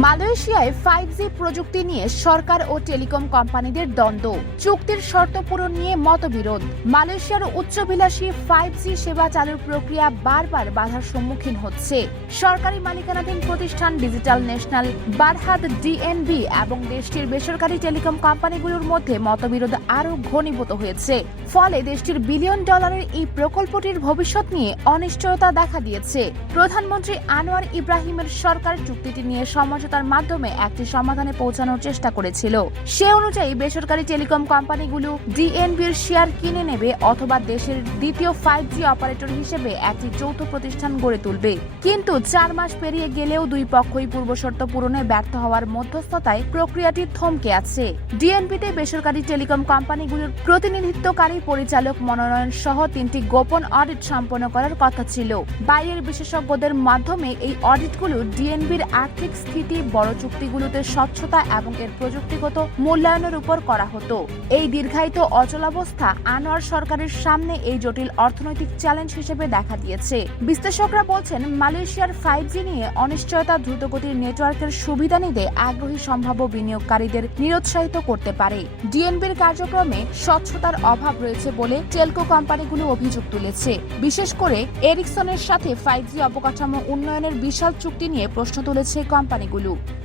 মালয়েশিয়ায় five G প্রযুক্তি নিয়ে সরকার ও টেলিকম কোম্পানিদের দ্বন্দ্ব। চুক্তির শর্ত পূরণ নিয়ে মতবিরোধ। মালয়েশিয়ার উচ্চবিলাসী ফাইভ জি সেবা চালুর প্রক্রিয়া বারবার বাধার সম্মুখীন হচ্ছে। সরকারি মালিকানাধীন প্রতিষ্ঠান ডিজিটাল ন্যাশনাল বারহাদ ডিএনবি এবং দেশটির বেসরকারি টেলিকম কোম্পানিগুলোর মধ্যে মতবিরোধ আরও ঘনীভূত হয়েছে। ফলে দেশটির বিলিয়ন ডলারের এই প্রকল্পটির ভবিষ্যৎ নিয়ে অনিশ্চয়তা দেখা দিয়েছে। প্রধানমন্ত্রী আনোয়ার ইব্রাহিমের সরকার চুক্তিটি নিয়ে সমঝোতার মাধ্যমে একটি সমাধানে পৌঁছানোর চেষ্টা করেছিল। সে অনুযায়ী বেসরকারি টেলিকম কোম্পানিগুলো ডিএনবির শেয়ার কিনে নেবে অথবা দেশের দ্বিতীয় ফাইভ জি অপারেটর হিসেবে একটি যৌথ প্রতিষ্ঠান গড়ে তুলবে। কিন্তু চার মাস পেরিয়ে গেলেও দুই পক্ষই পূর্বশর্ত পূরণে ব্যর্থ হওয়ার মধ্যস্থতায় প্রক্রিয়াটি থমকে আছে। ডিএনপিতে বেসরকারি টেলিকম কোম্পানিগুলোর প্রতিনিধিত্বকারী পরিচালক মনোনয়ন সহ তিনটি গোপন অডিট সম্পন্ন করার কথা ছিল। বাইরের বিশেষজ্ঞদের মাধ্যমে এই অডিটগুলো ডিএনবির আর্থিক স্থিতি বড় চুক্তিগুলোতে স্বচ্ছতা এবং এর প্রযুক্তিগত মূল্যায়নের উপর করা হতো। এই দীর্ঘায়িত অচলাবস্থা আনোয়ার সরকারের সামনে এই জটিল অর্থনৈতিক চ্যালেঞ্জ হিসেবে দেখা দিয়েছে। বিশ্লেষকরা বলছেন, মালয়েশিয়ার ফাইভ জি নিয়ে অনিশ্চয়তা দ্রুতগতির নেটওয়ার্কের সুবিধা নিতে আগ্রহী সম্ভাব্য বিনিয়োগকারীদের নিরুৎসাহিত করতে পারে। ডিএনবির কার্যক্রমে স্বচ্ছতার অভাব রয়েছে বলে টেলকো কোম্পানিগুলো অভিযোগ তুলেছে। বিশেষ করে এরিকসনের সাথে ফাইভ জি অবকাঠামো উন্নয়নের বিশাল চুক্তি নিয়ে প্রশ্ন তুলেছে কোম্পানিগুলো। लूप